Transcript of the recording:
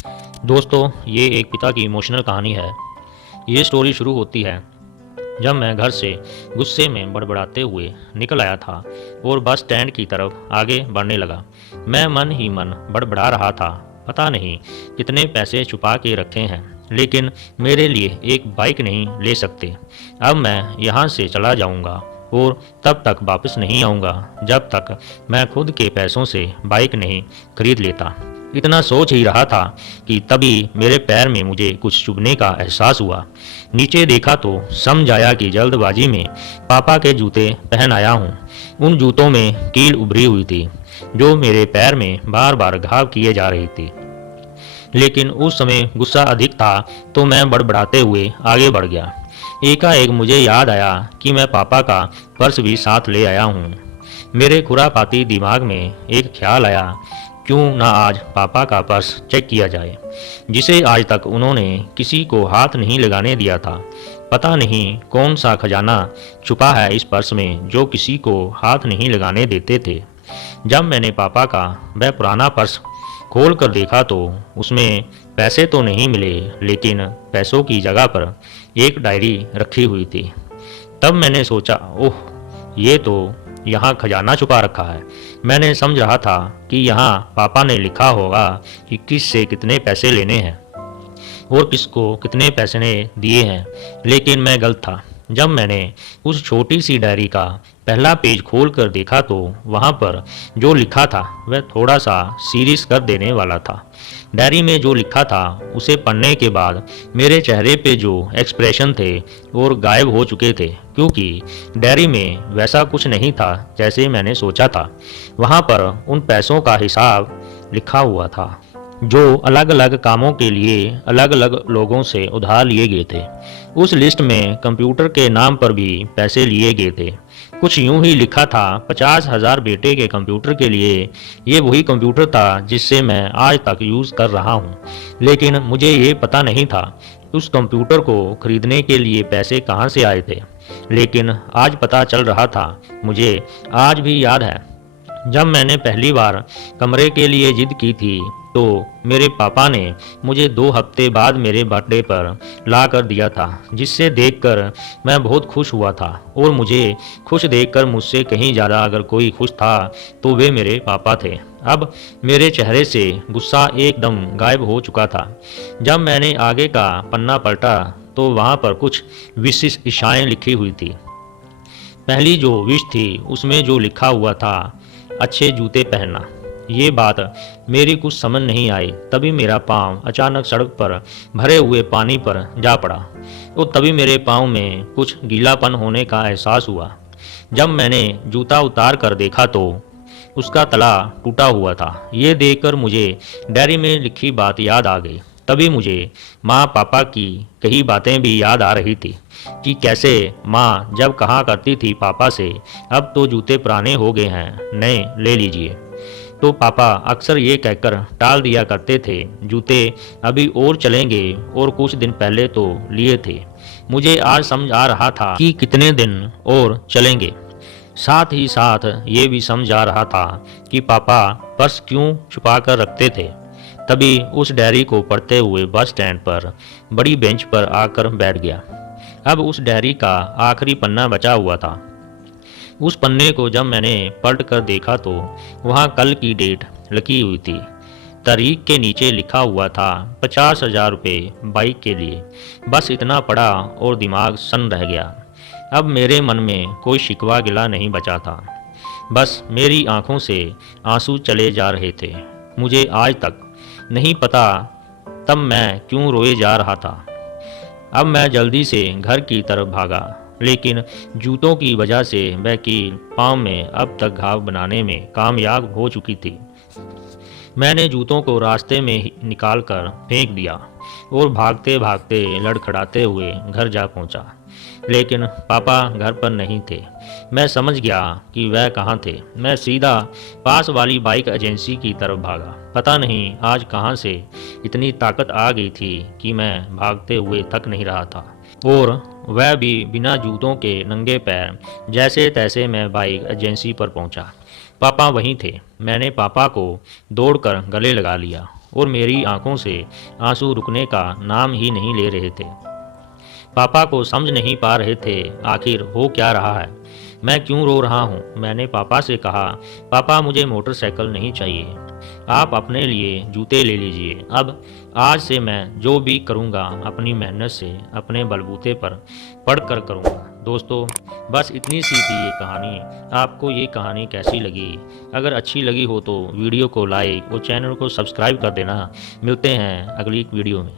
दोस्तों, ये एक पिता की इमोशनल कहानी है। ये स्टोरी शुरू होती है जब मैं घर से गुस्से में बड़बड़ाते हुए निकल आया था और बस स्टैंड की तरफ आगे बढ़ने लगा। मैं मन ही मन बड़बड़ा रहा था, पता नहीं कितने पैसे छुपा के रखे हैं, लेकिन मेरे लिए एक बाइक नहीं ले सकते। अब मैं यहाँ से चला जाऊँगा और तब तक वापस नहीं आऊँगा जब तक मैं खुद के पैसों से बाइक नहीं खरीद लेता। इतना सोच ही रहा था कि तभी मेरे पैर में मुझे कुछ चुभने का एहसास हुआ। नीचे देखा तो समझ आया कि जल्दबाजी में पापा के जूते पहन आया हूँ। उन जूतों में कील उभरी हुई थी जो मेरे पैर में बार बार घाव किए जा रही थी। लेकिन उस समय गुस्सा अधिक था तो मैं बड़बड़ाते हुए आगे बढ़ गया। एकाएक मुझे याद आया कि मैं पापा का पर्स भी साथ ले आया हूँ। मेरे खुरापाती दिमाग में एक ख्याल आया, क्यों ना आज पापा का पर्स चेक किया जाए, जिसे आज तक उन्होंने किसी को हाथ नहीं लगाने दिया था। पता नहीं कौन सा खजाना छुपा है इस पर्स में जो किसी को हाथ नहीं लगाने देते थे। जब मैंने पापा का वह पुराना पर्स खोल कर देखा तो उसमें पैसे तो नहीं मिले, लेकिन पैसों की जगह पर एक डायरी रखी हुई थी। तब मैंने सोचा, ओह, ये तो यहाँ खजाना छुपा रखा है। मैंने समझ रहा था कि यहाँ पापा ने लिखा होगा कि किस से कितने पैसे लेने हैं और किसको कितने पैसे ने दिए हैं, लेकिन मैं गलत था। जब मैंने उस छोटी सी डायरी का पहला पेज खोल कर देखा तो वहाँ पर जो लिखा था वह थोड़ा सा सीरियस कर देने वाला था। डायरी में जो लिखा था उसे पढ़ने के बाद मेरे चेहरे पे जो एक्सप्रेशन थे और गायब हो चुके थे, क्योंकि डायरी में वैसा कुछ नहीं था जैसे मैंने सोचा था। वहाँ पर उन पैसों का हिसाब लिखा हुआ था जो अलग अलग कामों के लिए अलग अलग लोगों से उधार लिए गए थे। उस लिस्ट में कंप्यूटर के नाम पर भी पैसे लिए गए थे। कुछ यूं ही लिखा था, 50,000 बेटे के कंप्यूटर के लिए। ये वही कंप्यूटर था जिससे मैं आज तक यूज़ कर रहा हूँ, लेकिन मुझे ये पता नहीं था उस कंप्यूटर को खरीदने के लिए पैसे कहाँ से आए थे। लेकिन आज पता चल रहा था। मुझे आज भी याद है जब मैंने पहली बार कमरे के लिए जिद की थी तो मेरे पापा ने मुझे 2 हफ्ते बाद मेरे बर्थडे पर ला कर दिया था, जिससे देखकर मैं बहुत खुश हुआ था। और मुझे खुश देखकर मुझसे कहीं ज़्यादा अगर कोई खुश था तो वे मेरे पापा थे। अब मेरे चेहरे से गुस्सा एकदम गायब हो चुका था। जब मैंने आगे का पन्ना पलटा तो वहाँ पर कुछ विशेष इशाएँ लिखी हुई थी। पहली जो विश थी उसमें जो लिखा हुआ था, अच्छे जूते पहनना। ये बात मेरी कुछ समझ नहीं आई। तभी मेरा पाँव अचानक सड़क पर भरे हुए पानी पर जा पड़ा और तभी मेरे पाँव में कुछ गीलापन होने का एहसास हुआ। जब मैंने जूता उतार कर देखा तो उसका तला टूटा हुआ था। ये देखकर मुझे डायरी में लिखी बात याद आ गई। तभी मुझे माँ पापा की कही बातें भी याद आ रही थी कि कैसे माँ जब कहा करती थी पापा से, अब तो जूते पुराने हो गए हैं, नए ले लीजिए। तो पापा अक्सर ये कहकर टाल दिया करते थे, जूते अभी और चलेंगे, और कुछ दिन पहले तो लिए थे। मुझे आज समझ आ रहा था कि कितने दिन और चलेंगे। साथ ही साथ ये भी समझ आ रहा था कि पापा पर्स क्यों छुपा कर रखते थे। तभी उस डायरी को पढ़ते हुए बस स्टैंड पर बड़ी बेंच पर आकर बैठ गया। अब उस डायरी का आखिरी पन्ना बचा हुआ था। उस पन्ने को जब मैंने पलट कर देखा तो वहाँ कल की डेट लिखी हुई थी। तारीख के नीचे लिखा हुआ था 50,000 रुपये बाइक के लिए। बस इतना पड़ा और दिमाग सन्न रह गया। अब मेरे मन में कोई शिकवा गिला नहीं बचा था, बस मेरी आंखों से आंसू चले जा रहे थे। मुझे आज तक नहीं पता तब मैं क्यों रोए जा रहा था। अब मैं जल्दी से घर की तरफ भागा, लेकिन जूतों की वजह से वह कील पाँव में अब तक घाव बनाने में कामयाब हो चुकी थी। मैंने जूतों को रास्ते में निकाल कर फेंक दिया और भागते भागते लड़खड़ाते हुए घर जा पहुंचा। लेकिन पापा घर पर नहीं थे। मैं समझ गया कि वह कहाँ थे। मैं सीधा पास वाली बाइक एजेंसी की तरफ भागा। पता नहीं आज कहाँ से इतनी ताकत आ गई थी कि मैं भागते हुए थक नहीं रहा था, और वह भी बिना जूतों के नंगे पैर। जैसे तैसे मैं बाइक एजेंसी पर पहुंचा। पापा वहीं थे। मैंने पापा को दौड़कर गले लगा लिया और मेरी आंखों से आंसू रुकने का नाम ही नहीं ले रहे थे। पापा को समझ नहीं पा रहे थे आखिर हो क्या रहा है, मैं क्यों रो रहा हूँ। मैंने पापा से कहा, पापा मुझे मोटरसाइकिल नहीं चाहिए, आप अपने लिए जूते ले लीजिए। अब आज से मैं जो भी करूँगा अपनी मेहनत से अपने बलबूते पर पढ़ कर करूँगा। दोस्तों, बस इतनी सी थी ये कहानी। आपको ये कहानी कैसी लगी? अगर अच्छी लगी हो तो वीडियो को लाइक और चैनल को सब्सक्राइब कर देना। मिलते हैं अगली वीडियो में।